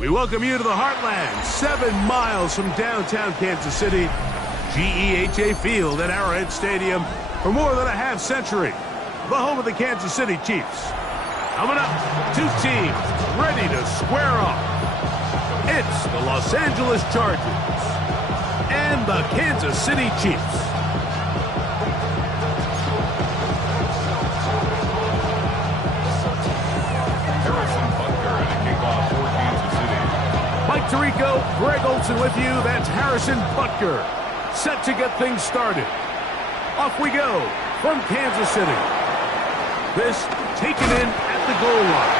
We welcome you to the Heartland, 7 miles from downtown Kansas City. GEHA Field at Arrowhead Stadium for more than a half-century. The home of the Kansas City Chiefs. Coming up, two teams ready to square off. It's the Los Angeles Chargers and the Kansas City Chiefs. Mike Tirico, Greg Olson with you. That's Harrison Butker. Set to get things started. Off we go from Kansas City. This taken in at the goal line.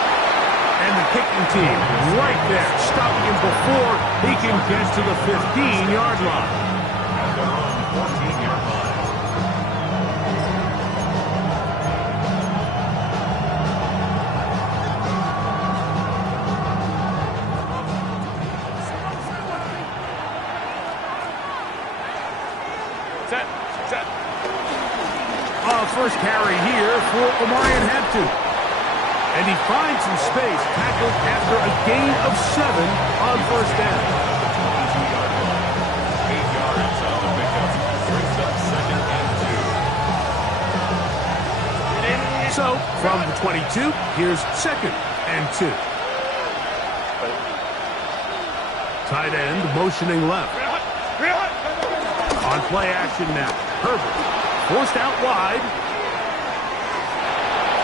And the kicking team right there, stopping him before he can get to the 15-yard line. First carry here for Omarion Hampton. And he finds some space, tackled after a gain of 7 on first down. 8 yards on the pickup. Brings up 2nd and 2. So, from the 22, here's 2nd and 2. Tight end motioning left. On play action now. Herbert forced out wide.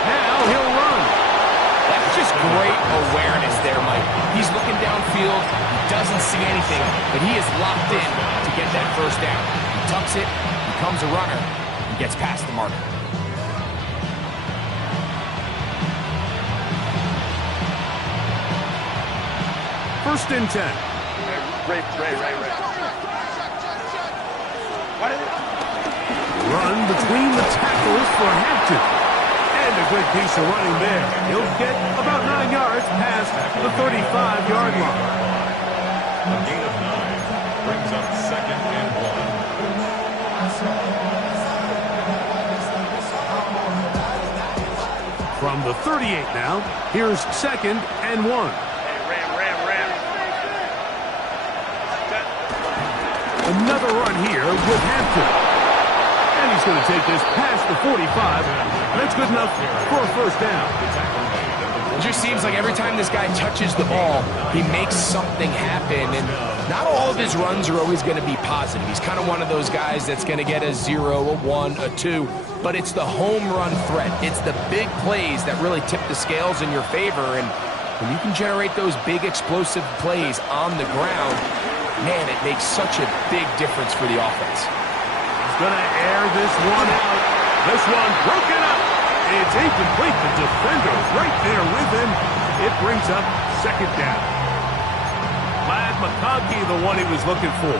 Now he'll run. That's just great awareness there, Mike. He's looking downfield. He doesn't see anything, but he is locked in to get that first down. He tucks it, becomes a runner, and gets past the marker. First and 10. Ray. Run between the tackles for Hampton. And a good piece of running there. He'll get about 9 yards past the 35-yard line. A gain of 9 brings up 2nd and 1. From the 38 now, here's 2nd and 1. Ram. Another run here with Hampton. And he's going to take this past the 45. That's good enough for a first down. It just seems like every time this guy touches the ball, he makes something happen. And not all of his runs are always going to be positive. He's kind of one of those guys that's going to get a 0, a 1, a 2. But it's the home run threat. It's the big plays that really tip the scales in your favor. And when you can generate those big explosive plays on the ground, man, it makes such a big difference for the offense. Going to air this one out. This one broken up. It's incomplete. The defender right there with him. It brings up 2nd down. Ladd McConkey, the one he was looking for.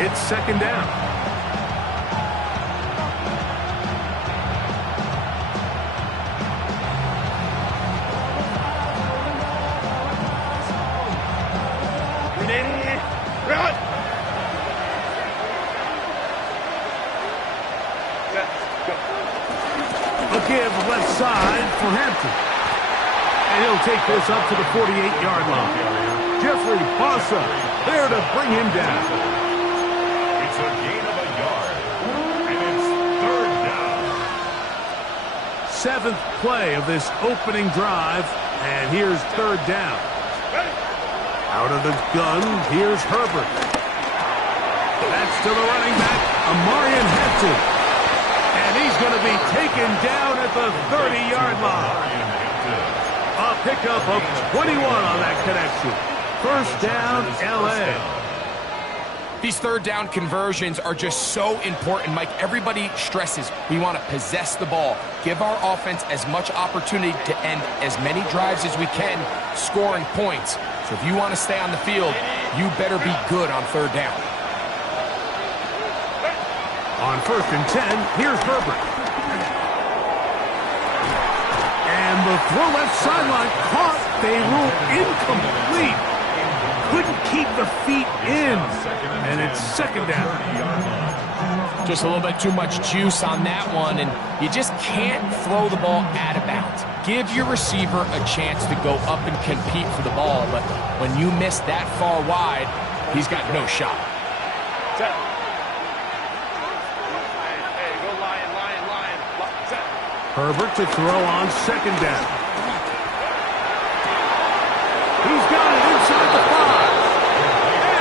It's 2nd down. Give left side for Hampton. And he'll take this up to the 48-yard line. Jeffrey Bossa there to bring him down. It's a gain of a yard. And it's 3rd down. 7th play of this opening drive. And here's 3rd down. Out of the gun, here's Herbert. That's to the running back, Omarion Hampton. And he's going to be taken down at the 30-yard line. A pickup of 21 on that connection. First down, L.A. These 3rd down conversions are just so important, Mike. Everybody stresses we want to possess the ball, give our offense as much opportunity to end as many drives as we can, scoring points. So if you want to stay on the field, you better be good on 3rd down. On 1st and 10, here's Herbert. And the throw left sideline caught. They rule incomplete. Couldn't keep the feet in. And it's 2nd down. Just a little bit too much juice on that one, and you just can't throw the ball out of bounds. Give your receiver a chance to go up and compete for the ball, but when you miss that far wide, he's got no shot. Set. Hey, go lion, lion, lion. Set. Herbert to throw on second down. He's got it inside the 5.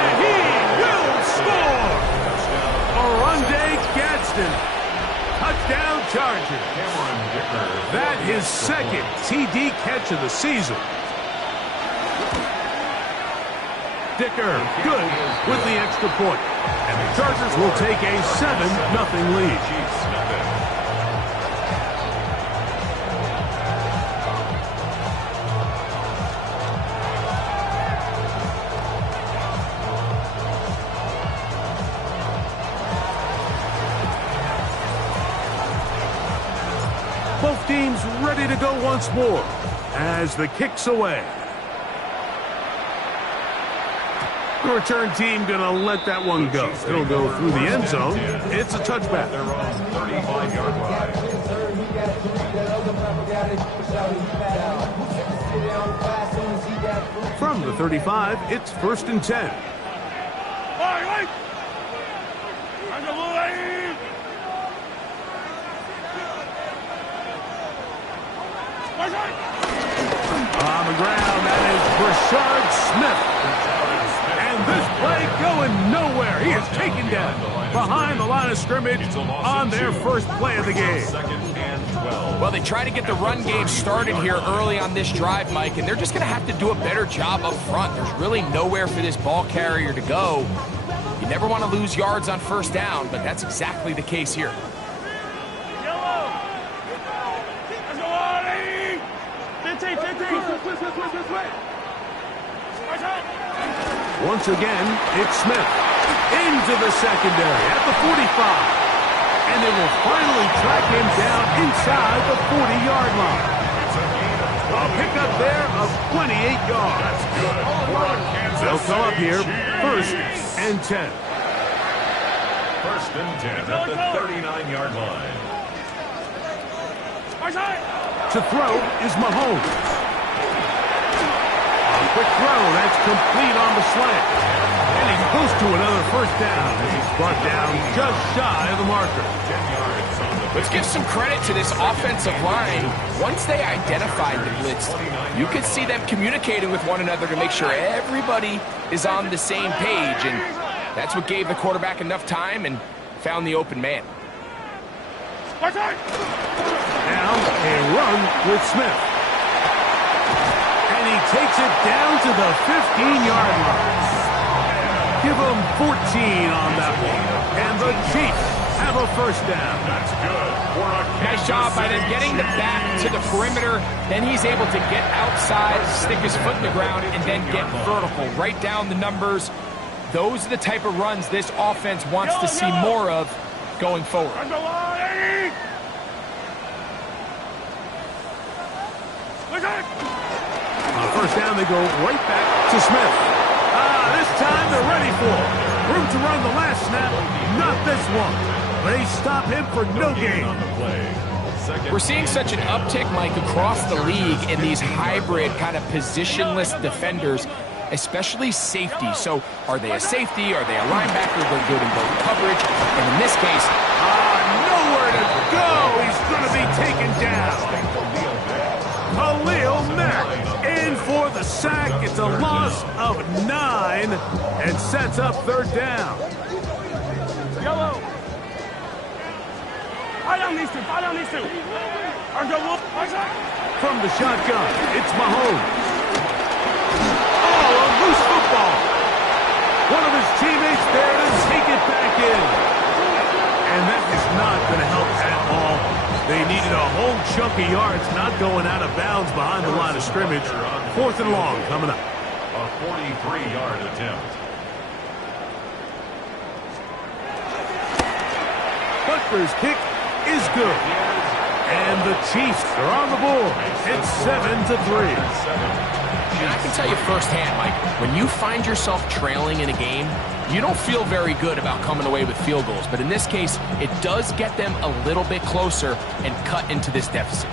And he will score! Arundé Gadsden. Touchdown Chargers. That his second TD catch of the season. Dicker, good with the extra point. And the Chargers will take a 7-0 lead. Both teams ready to go once more as the kick's away. The return team going to let that one go. It'll go through the end zone. It's a touchback. They're on 35-yard line. From the 35, it's 1st and 10. On the ground, that is Brashard Smith. And this play going nowhere. He is taken down behind the line of scrimmage on their first play of the game. Well, they try to get the run game started here early on this drive, Mike, and they're just going to have to do a better job up front. There's really nowhere for this ball carrier to go. You never want to lose yards on first down, but that's exactly the case here. Once again, it's Smith into the secondary at the 45. And they will finally track him down inside the 40-yard line. A pickup there of 28 yards. They'll come up here 1st and 10. 1st and 10 at the 39-yard line. To throw is Mahomes. A quick throw, that's complete on the slant. And he's close to another 1st down as he's brought down just shy of the marker. Let's give some credit to this offensive line. Once they identified the blitz, you could see them communicating with one another to make sure everybody is on the same page. And that's what gave the quarterback enough time and found the open man. Now a run with Smith. And he takes it down to the 15-yard line. Give him 14 on that one. And the Chiefs have a 1st down. That's good. Nice job by them getting the back to the perimeter. Then he's able to get outside, stick his foot in the ground, and then get vertical. Right down the numbers. Those are the type of runs this offense wants to see more of going forward. On 1st down, they go right back to Smith. This time they're ready for it. Room to run the last snap, not this one. They stop him for no gain. We're seeing such an uptick, Mike, across the league in these hybrid kind of positionless defenders, especially safety. So are they a safety? Are they a linebacker? They're good in both coverage. And in this case, nowhere to go. He's going to be taken down. Khalil Mack in for the sack. It's a loss of 9 and sets up 3rd down. Yellow. From the shotgun, it's Mahomes. Oh, a loose football. One of his teammates there to take it back in. And that is not going to help at all. They needed a whole chunk of yards, not going out of bounds behind the line of scrimmage. 4th and long coming up. A 43-yard attempt. Butler's kick is good. And the Chiefs are on the board. It's 7-3. And I can tell you firsthand, Mike, when you find yourself trailing in a game, you don't feel very good about coming away with field goals. But in this case, it does get them a little bit closer and cut into this deficit.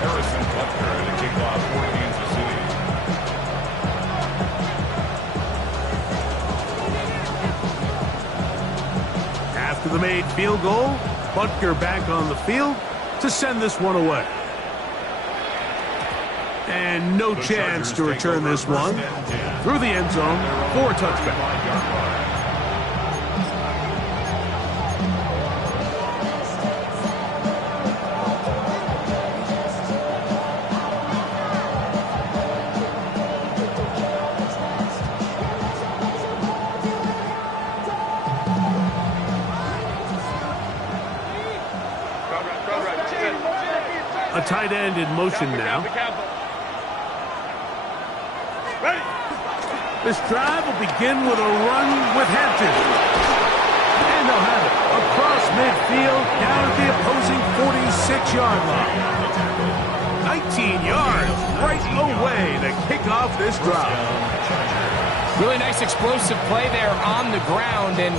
Harrison Butker in the kickoff for Kansas City. After the made field goal, Butker back on the field to send this one away. And no chance to return this one through the end zone for a touchback. A tight end in motion now. This drive will begin with a run with Hampton. And they'll have it across midfield down at the opposing 46-yard line. 19 yards right away to kick off this drive. Really nice explosive play there on the ground. And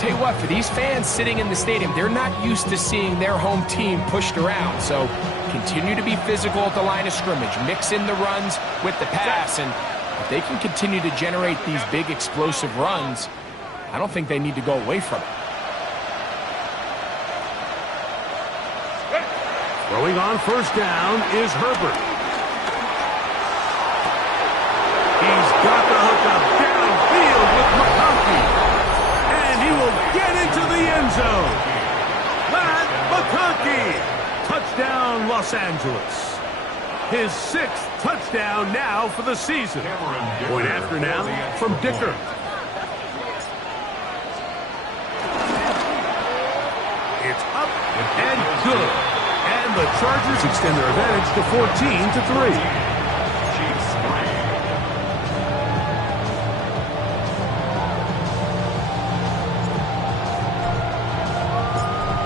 tell you what, for these fans sitting in the stadium, they're not used to seeing their home team pushed around. So continue to be physical at the line of scrimmage. Mix in the runs with the pass. And if they can continue to generate these big explosive runs, I don't think they need to go away from it. Throwing on first down is Herbert. He's got the hook up downfield with McConkey. And he will get into the end zone. Matt McConkey. Touchdown, Los Angeles. His 6th touchdown now for the season. Point after now from Dicker. It's up and good. And the Chargers extend their advantage to 14-3.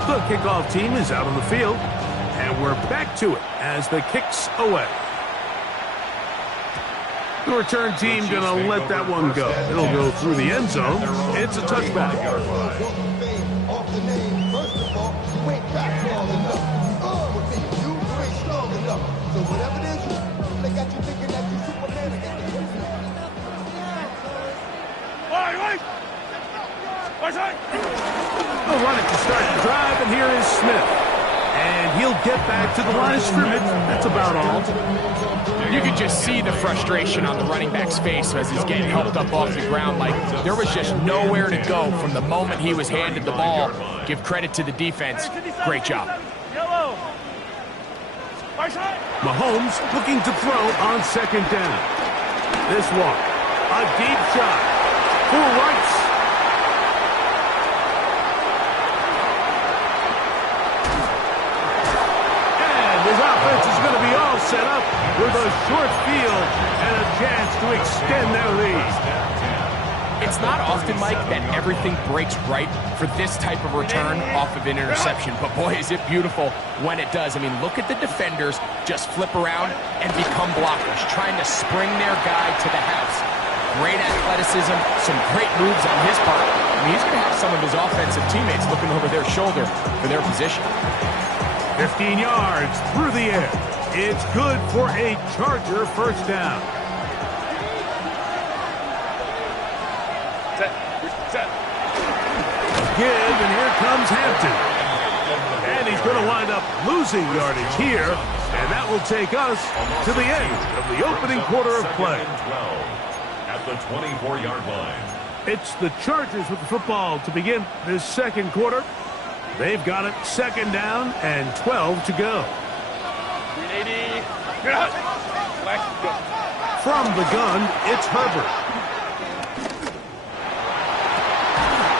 The kickoff team is out on the field. And we're back to it as the kick's away. The return team going to let that one go. It'll go through the end zone. It's a touchback. They'll run it to start the drive, and here is Smith. And he'll get back to the line of scrimmage. That's about all. You could just see the frustration on the running back's face as he's getting helped up off the ground. Like, there was just nowhere to go from the moment he was handed the ball. Give credit to the defense. Great job. Mahomes looking to throw on second down. This one, a deep shot for Rice. His offense is going to be all set up with a short field and a chance to extend their lead. It's not often, Mike, that everything breaks right for this type of return off of an interception. But, boy, is it beautiful when it does. I mean, look at the defenders just flip around and become blockers, trying to spring their guy to the house. Great athleticism, some great moves on his part. I mean, he's going to have some of his offensive teammates looking over their shoulder for their position. 15 yards through the air. It's good for a Charger first down. Set. Give, and here comes Hampton. And he's going to wind up losing yardage here, and that will take us to the end of the opening quarter of play. At the 24-yard line. It's the Chargers with the football to begin this second quarter. They've got it second down and 12 to go. 380. From the gun, it's Herbert.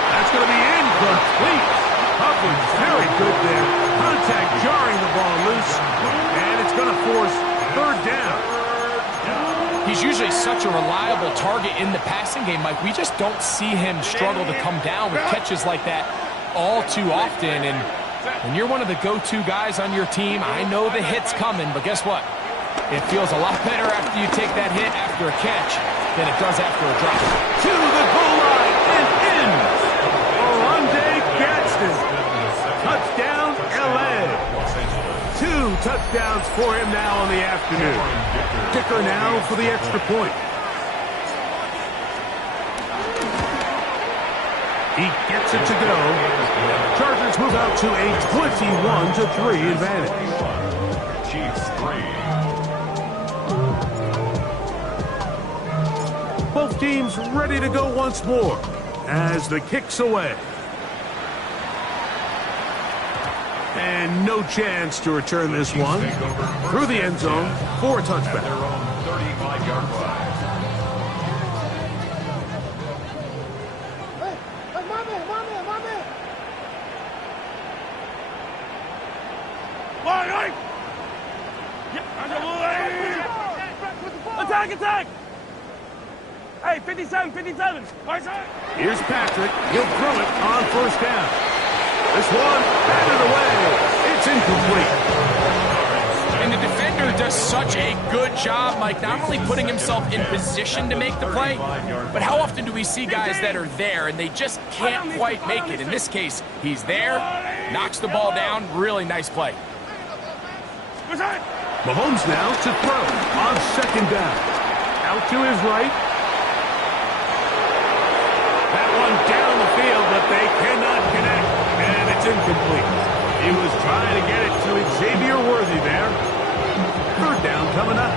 That's going to be incomplete. Coverage very good there. Contact jarring the ball loose. And it's going to force third down. He's usually such a reliable target in the passing game, Mike. We just don't see him struggle to come down with catches like that. all too often, and when you're one of the go-to guys on your team, I know the hit's coming, but guess what? It feels a lot better after you take that hit after a catch than it does after a drop. To the goal line and in. Oronde Gadsden. Touchdown, L.A. 2 touchdowns for him now on the afternoon. Dicker now for the extra point. He gets it to go. Chargers move out to a 21-3 advantage. Chiefs 3. Both teams ready to go once more as the kick's away. And no chance to return this one through the end zone for a touchback. Their own 35-yard line. Attack, attack! Hey, 57, 57. Here's Patrick. He'll throw it on first down. This one, batted away. It's incomplete. And the defender does such a good job, Mike, not only putting himself in position to make the play, but how often do we see guys that are there and they just can't quite make it? In this case, he's there, knocks the ball down. Really nice play. Mahomes now to throw on second down. Out to his right. That one down the field, but they cannot connect, and it's incomplete. He was trying to get it to Xavier Worthy there. Third down coming up.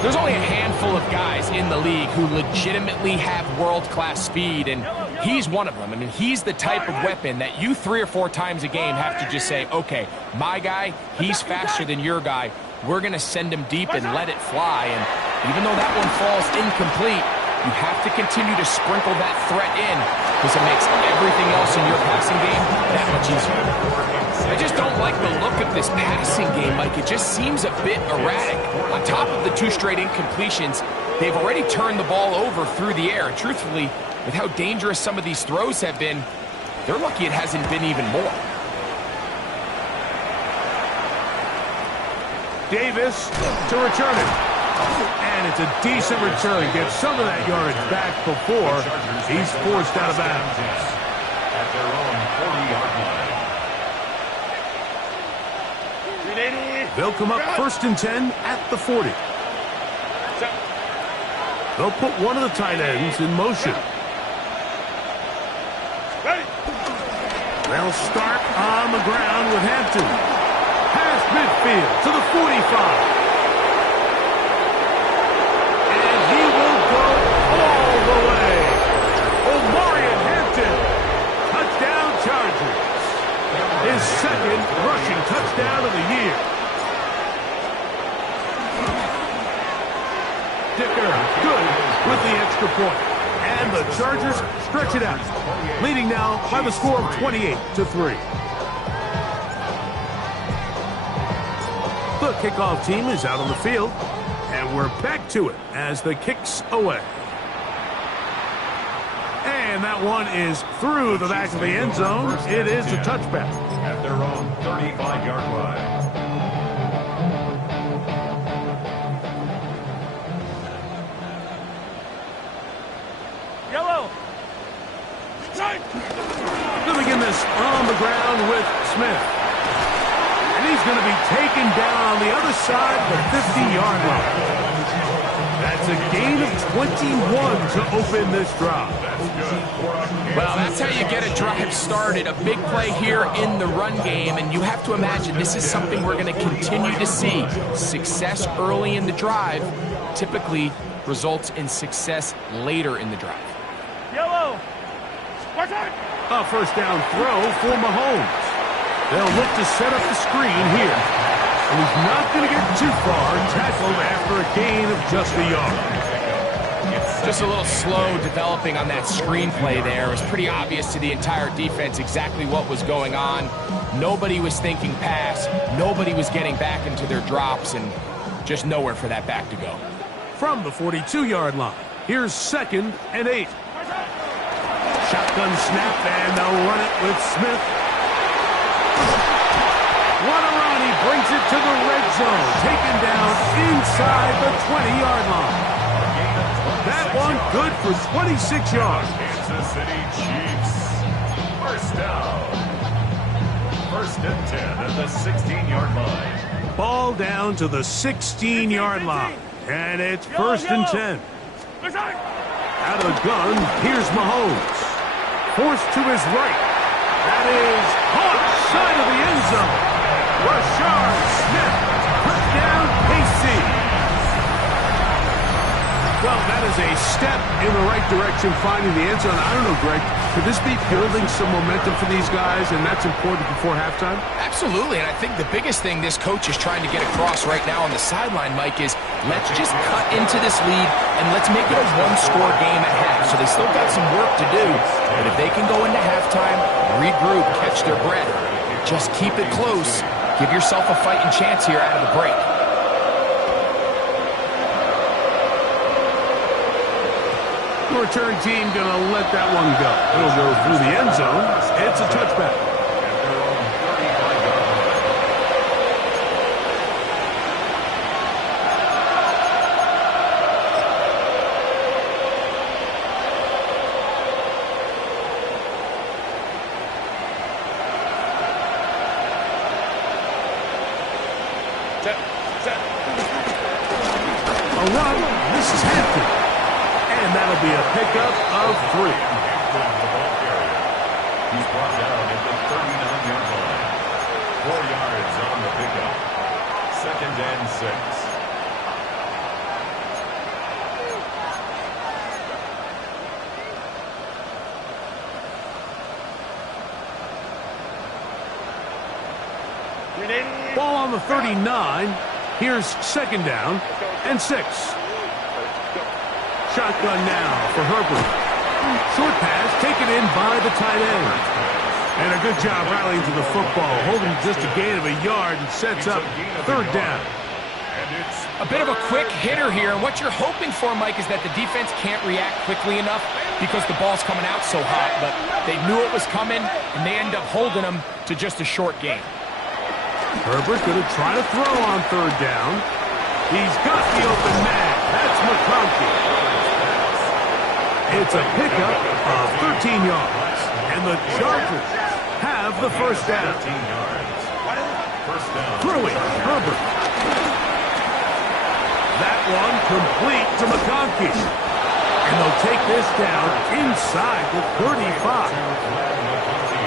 There's only a handful of guys in the league who legitimately have world-class speed, and he's one of them. I mean, he's the type of weapon that you 3 or 4 times a game have to just say, okay, my guy, he's faster than your guy. We're going to send him deep and let it fly. And even though that one falls incomplete, you have to continue to sprinkle that threat in because it makes everything else in your passing game that much easier. I just don't like the look of this passing game, Mike. It just seems a bit erratic. On top of the 2 straight incompletions, they've already turned the ball over through the air. And truthfully, with how dangerous some of these throws have been, they're lucky it hasn't been even more. Davis to return it. And it's a decent return. Gets some of that yardage back before he's forced out of bounds. At their own 40-yard line. They'll come up first and 10 at the 40. They'll put one of the tight ends in motion. They'll start on the ground with Hampton. Past midfield to the 45. And he will go all the way. Omarion Hampton. Touchdown Chargers. His second rushing touchdown of the year. Dicker good with the extra point. And the Chargers stretch it out, leading now by the score of 28-3. The kickoff team is out on the field, and we're back to it as the kick's away. And that one is through the back of the end zone. It is a touchback. At their own 35-yard line. To begin this on the ground with Smith. And he's going to be taken down on the other side of the 50-yard line. That's a gain of 21 to open this drive. Well, that's how you get a drive started. A big play here in the run game, and you have to imagine this is something we're going to continue to see. Success early in the drive typically results in success later in the drive. Yellow. A first down throw for Mahomes. They'll look to set up the screen here. And he's not going to get too far, tackled after a gain of just a yard. Just a little slow developing on that screenplay there. It was pretty obvious to the entire defense exactly what was going on. Nobody was thinking pass. Nobody was getting back into their drops, and just nowhere for that back to go. From the 42-yard line, here's 2nd and 8. Shotgun snap, and they'll run it with Smith. What a run. He brings it to the red zone. Taken down inside the 20-yard line. That one good for 26 yards. Kansas City Chiefs. First down. First and 10 at the 16-yard line. Ball down to the 16-yard line. And it's first and 10. Out of the gun, here's Mahomes. Forced to his right. That is caught side of the end zone. Rashard Smith. Touchdown, KC. Well, that is a step in the right direction, finding the end zone. I don't know, Greg, could this be building some momentum for these guys, and that's important before halftime? Absolutely, and I think the biggest thing this coach is trying to get across right now on the sideline, Mike, is let's just cut into this lead, and let's make it a one-score game at half. So they still got some work to do, but if they can go into halftime, regroup, catch their breath, just keep it close, give yourself a fighting chance here out of the break. The return team going to let that one go. It'll go through the end zone. It's a touchback. A run. This is Hampton. And that'll be a pickup of 3. He's brought down at the 39-yard line. 4 yards on the pickup. Second and 6. Ball on the 39. Here's second down and 6. Shotgun now for Herbert. Short pass taken in by the tight end. And a good job rallying to the football, holding just a gain of a yard and sets up third down. A bit of a quick hitter here, and what you're hoping for, Mike, is that the defense can't react quickly enough because the ball's coming out so hot, but they knew it was coming, and they end up holding them to just a short gain. Herbert going to try to throw on third down. He's got the open man. That's McConkey. It's a pickup of 13 yards, and the Chargers have the first down. 13 yards. First down. Throwing, Herbert. That one complete to McConkey. And they'll take this down inside the 35.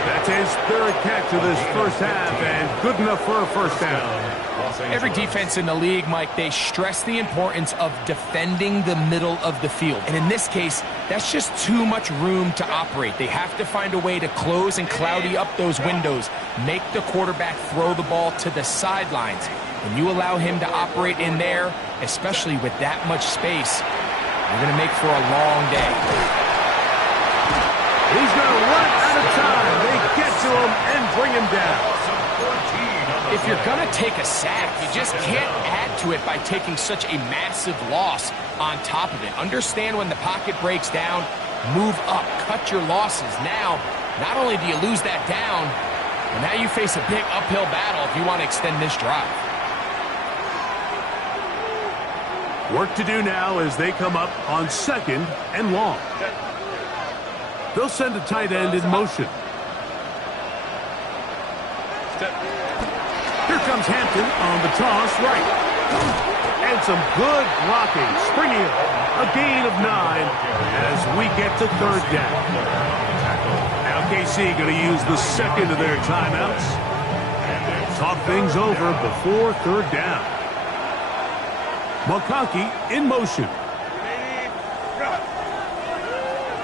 That's his third catch of this first half, and good enough for a first down. Every defense in the league, Mike, they stress the importance of defending the middle of the field. And in this case, that's just too much room to operate. They have to find a way to close and cloudy up those windows, make the quarterback throw the ball to the sidelines. When you allow him to operate in there, especially with that much space, you're going to make for a long day. He's going to run out of time. They get to him and bring him down. If you're going to take a sack, you just can't add to it by taking such a massive loss on top of it. Understand when the pocket breaks down, move up, cut your losses. Now, not only do you lose that down, but now you face a big uphill battle if you want to extend this drive. Work to do now as they come up on second and long. They'll send a tight end in motion. Here comes Hampton on the toss right. And some good blocking. Springing a gain of 9 as we get to third down. Now KC going to use the second of their timeouts. Talk things over before third down. McConkey in motion.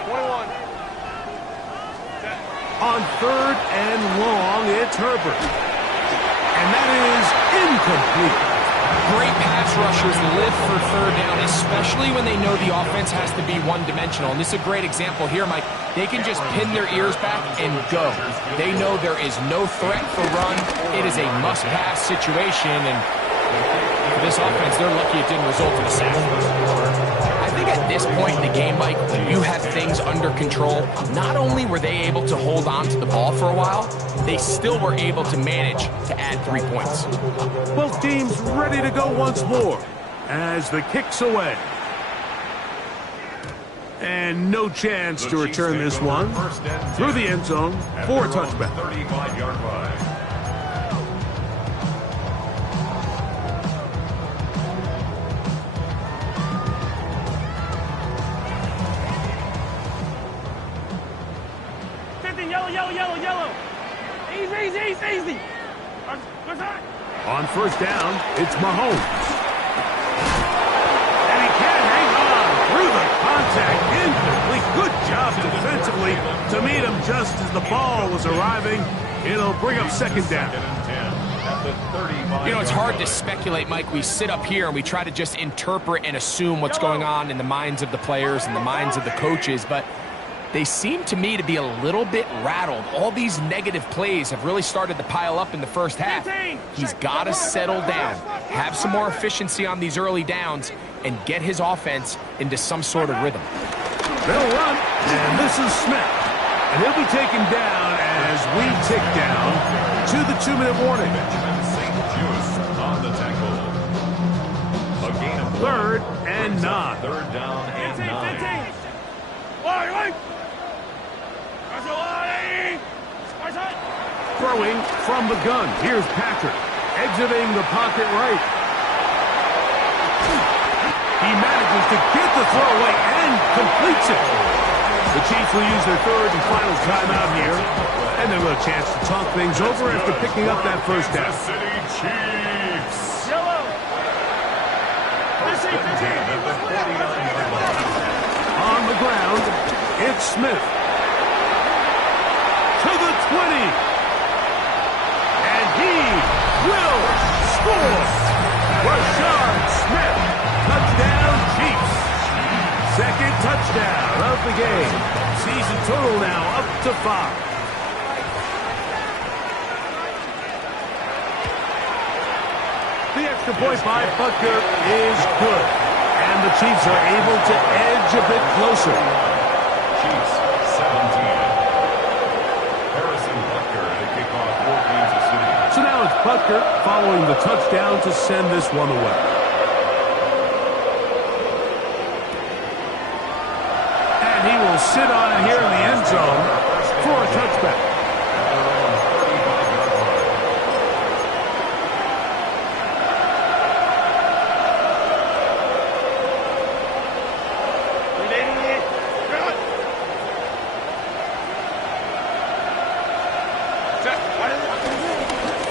21. On third and long, it's Herbert. And that is incomplete. Great pass rushers live for third down, especially when they know the offense has to be one-dimensional. And this is a great example here, Mike. They can just pin their ears back and go. They know there is no threat for run. It is a must-pass situation, and for this offense, they're lucky it didn't result in a sack. I think at this point in the game, Mike, when you have things under control, not only were they able to hold on to the ball for a while, they still were able to manage to add 3 points. Both teams ready to go once more as the kick's away. And no chance to return this one through the end zone for a touchback. 35-yard line. Yellow. Easy. On first down, it's Mahomes. And he can't hang on through the contact. Incomplete. Good job defensively to meet him just as the ball was arriving. It'll bring up second down. You know, it's hard to speculate, Mike. We sit up here and we try to just interpret and assume what's going on in the minds of the players and the minds of the coaches, but they seem to me to be a little bit rattled. All these negative plays have really started to pile up in the first half. He's got to settle down, have some more efficiency on these early downs, and get his offense into some sort of rhythm. They'll run, and this is Smith. And he'll be taken down as we tick down to the 2-minute warning. On the tackle. A gain of 3rd and 9. 3rd down and 9. Throwing from the gun. Here's Patrick. Exiting the pocket right. He manages to get the throw away and completes it. The Chiefs will use their 3rd and final timeout here. And they'll have a chance to talk things over after picking up that first down. City Chiefs. On the ground, it's Smith. To the 20. And he will score. Rashard Smith. Touchdown, Chiefs. Second touchdown of the game. Season total now up to 5. The extra point by Butker is good. And the Chiefs are able to edge a bit closer. Chiefs 17. Harrison Butker to kick off for Kansas City. So now it's Butker following the touchdown to send this one away. And he will sit on it here in the end zone for a touchback.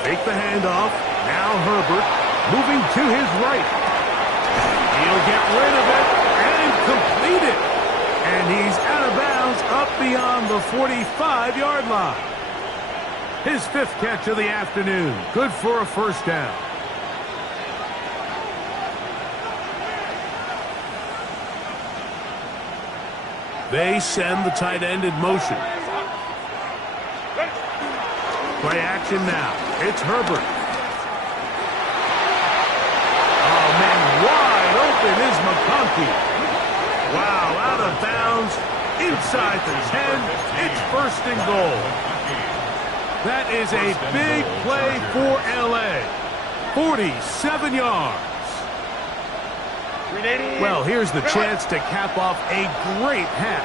Take the handoff. Now Herbert moving to his right. He'll get rid of it and complete it. And he's out of bounds up beyond the 45-yard line. His 5th catch of the afternoon. Good for a first down. They send the tight end in motion. Play action now. It's Herbert. Oh, man, wide open is McConkey. Wow, out of bounds, inside the 10. It's 1st and goal. That is a big play for L.A. 47 yards. Well, here's the chance to cap off a great half.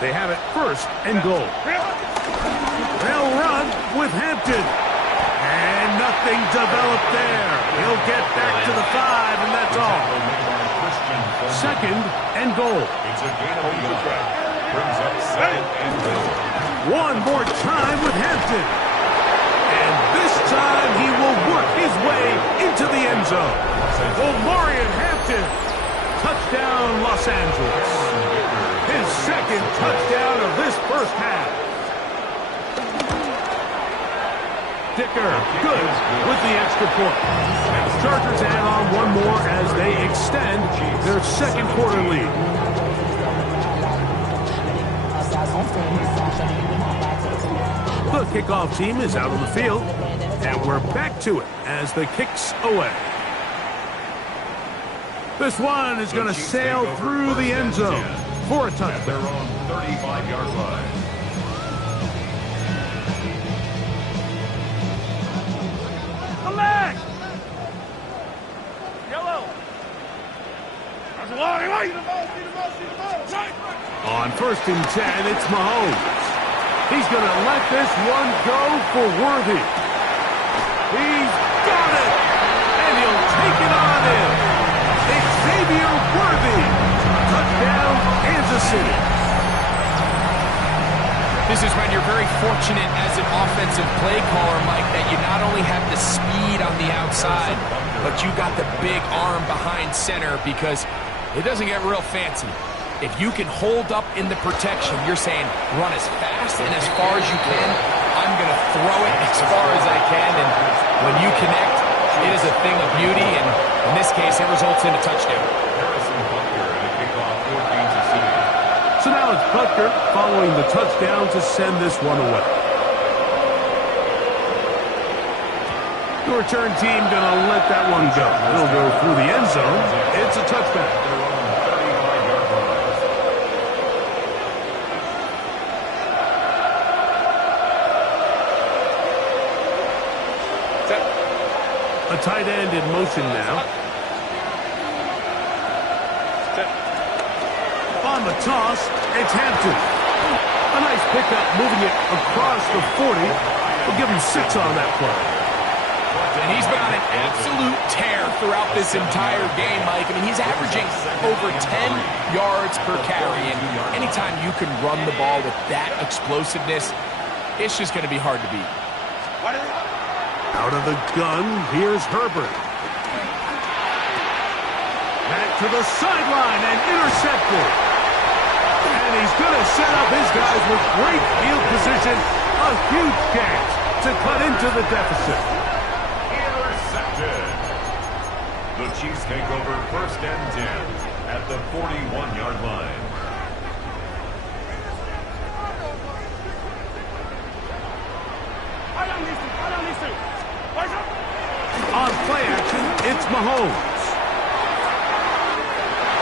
They have it 1st and goal. They'll run with Hampton. And nothing developed there. He'll get back to the 5, and that's all. 2nd and goal. It's a gain of 8. Brings up 2nd and goal. One more time with Hampton. And this time he will work his way into the end zone. Omarion Hampton. Touchdown, Los Angeles. His 2nd touchdown of this first half. Dicker, good with the extra point. Chargers add on one more as they extend their 2nd quarter lead. The kickoff team is out on the field, and we're back to it as the kick's away. This one is going to sail through the end zone for a touchdown. Their own 35-yard line. Come back! Yellow! On 1st and 10, it's Mahomes. He's going to let this one go for Worthy. He's got it! And he'll take it on in. Xavier Worthy. Touchdown, Kansas City. This is when you're very fortunate as an offensive play caller, Mike, that you not only have the speed on the outside, but you got the big arm behind center, because it doesn't get real fancy. If you can hold up in the protection, you're saying run as fast and as far as you can. I'm going to throw it as far as I can, and when you connect, it is a thing of beauty, and in this case, it results in a touchdown. So now it's Butker following the touchdown to send this one away. The return team going to let that one go. It'll go through the end zone. It's a touchback. A tight end in motion now. On the toss, it's Hampton. A nice pickup, moving it across the 40. We'll give him 6 on that play. And he's been on an absolute tear throughout this entire game, Mike. I mean, he's averaging over 10 yards per carry. And anytime you can run the ball with that explosiveness, it's just going to be hard to beat. Out of the gun, here's Herbert. Back to the sideline and intercepted. And he's going to set up his guys with great field position. A huge chance to cut into the deficit. Intercepted. The Chiefs take over 1st and 10 at the 41-yard line. On play action, it's Mahomes.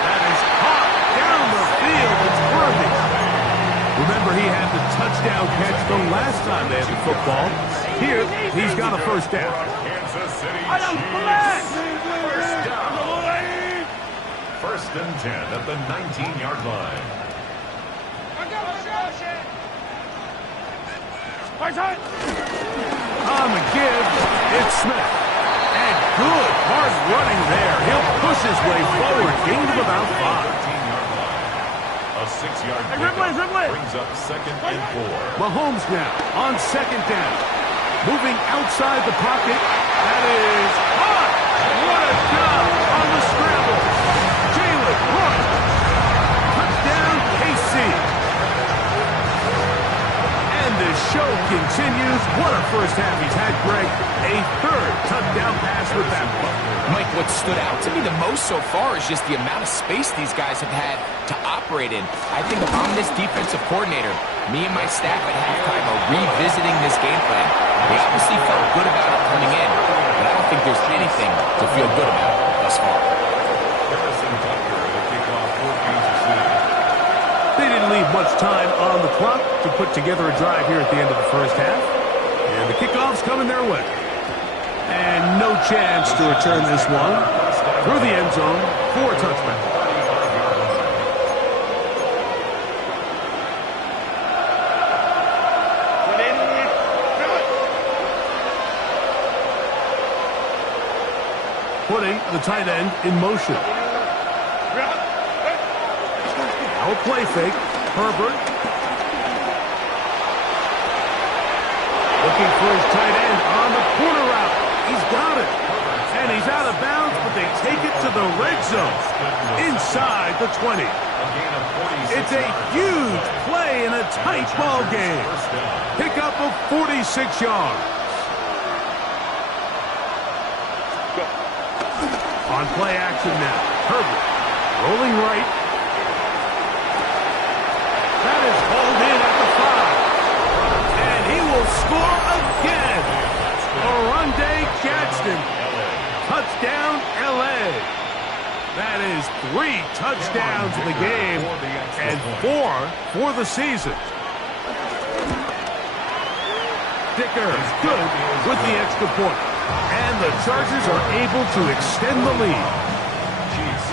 That is caught down the field. It's Worthy. Remember, he had the touchdown catch the last time they had the football. Here, he's got a 1st down. Kansas City Chiefs. First down. 1st and 10 at the 19-yard line. On the give, it's Smith. And good hard running there. He'll push his way forward. Gain of about 5. 13-yard line. A 6-yard Rippley. brings up 2nd and 4. Mahomes now on 2nd down. Moving outside the pocket. That is caught. What a job on the scramble. Jalen Brooks. Touchdown, KC. And the show continues. What a first half he's had, Greg. A 3rd touchdown pass with that one. Mike, what stood out to me the most so far is just the amount of space these guys have had to operate in. I think if I'm this defensive coordinator, me and my staff at halftime are revisiting this game plan. They obviously felt good about it coming in, but I don't think there's anything to feel good about thus far. They didn't leave much time on the clock to put together a drive here at the end of the 1st half. And the kickoff's coming their way. And no chance to return this one through the end zone for a touchback. Putting the tight end in motion. Now a play fake. Herbert. Looking for his tight end on the corner route. He's got it. And he's out of bounds, but they take it to the red zone. Inside the 20. It's a huge play in a tight ball game. Pickup of 46 yards. On play action now. Herbert rolling right. That is hauled in at the 5. And he will score again. Oronde Gadsden. Touchdown, L.A. That is 3 touchdowns in the game and 4 for the season. Dicker good with the extra point. And the Chargers are able to extend the lead. Chiefs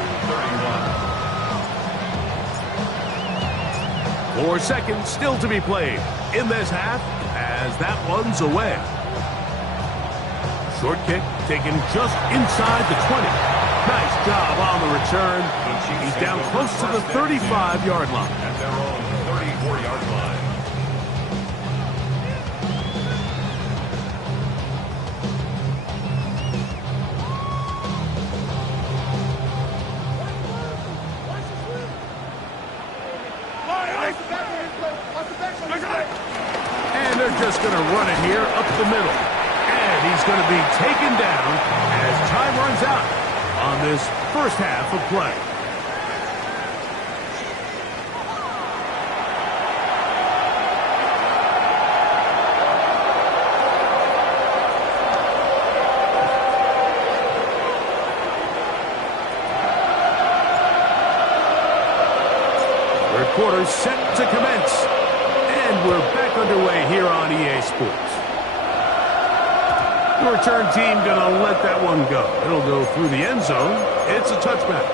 31. 4 seconds still to be played in this half as that one's away. Short kick taken just inside the 20. Nice job on the return. He's down close to the 35-yard line. At their own 34-yard line. And they're just going to run it here up the middle. And he's going to be taken down as time runs out on this first half of play. Third quarter set to commence. And we're back underway here on EA Sports. The return team going to let that one go. It'll go through the end zone. It's a touchback.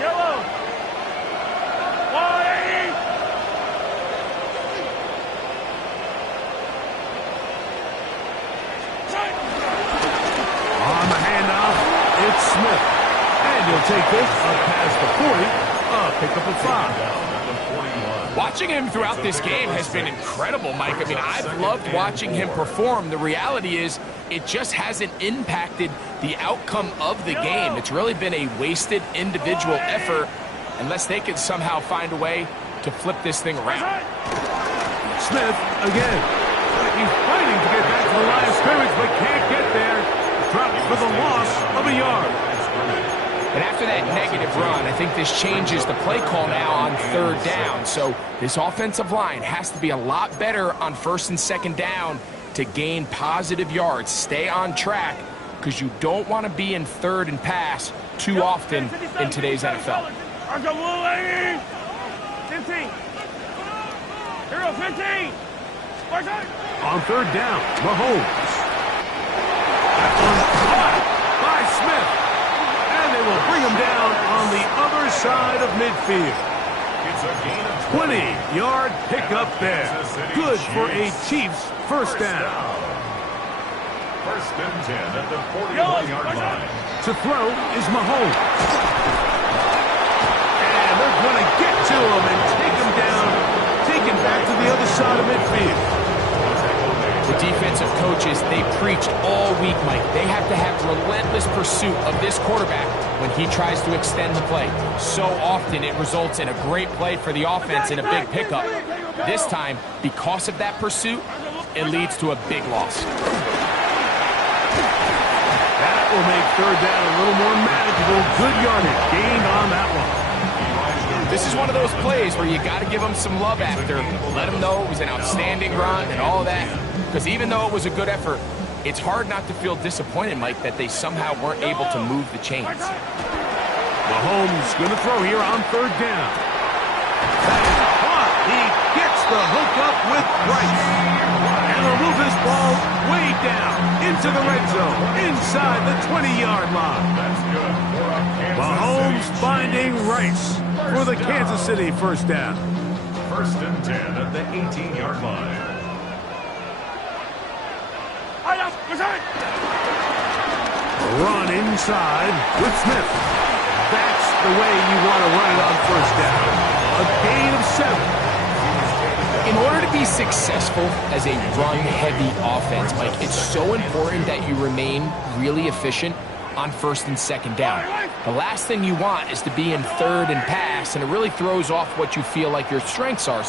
Yellow. 180. On the handoff, it's Smith. And he'll take this up past the 40, pickup of 5. Watching him throughout this game has been incredible, Mike. I mean, I've loved watching him perform. The reality is it just hasn't impacted the outcome of the game. It's really been a wasted individual effort unless they can somehow find a way to flip this thing around. Smith again. He's fighting to get back to the line of scrimmage, but can't get there. Dropped for the loss of a yard. And after that negative run, I think this changes the play call now on third down. So this offensive line has to be a lot better on first and second down to gain positive yards. Stay on track because you don't want to be in third and pass too often in today's NFL. 15. Hero 15. On third down, Mahomes. That one caught by Smith. And they will bring him down on the other side of midfield. It's a gain of 20-yard pickup there. Good for a Chiefs first down. First and 10 at the 41-yard line. To throw is Mahomes. And they're going to get to him and take him down, take him back to the other side of midfield. The defensive coaches, they preached all week, Mike. They have to have relentless pursuit of this quarterback when he tries to extend the play. So often it results in a great play for the offense and a big pickup. This time, because of that pursuit, it leads to a big loss. That will make third down a little more manageable. Good yardage gained on that one. This is one of those plays where you got to give him some love after. Let him know it was an outstanding run and all that. Because even though it was a good effort, it's hard not to feel disappointed, Mike, that they somehow weren't able to move the chains. Mahomes going to throw here on third down. That is caught. He gets the hook up with Rice. And they'll move this ball way down into the red zone, inside the 20-yard line. That's good for a Kansas Mahomes City finding Rice for the Kansas City first down. First and 10 at the 18-yard line. Run inside with Smith. That's the way you want to run it on first down. A gain of 7. In order to be successful as a run-heavy offense, Mike, it's so important that you remain really efficient on first and second down. The last thing you want is to be in third and pass, and it really throws off what you feel like your strengths are.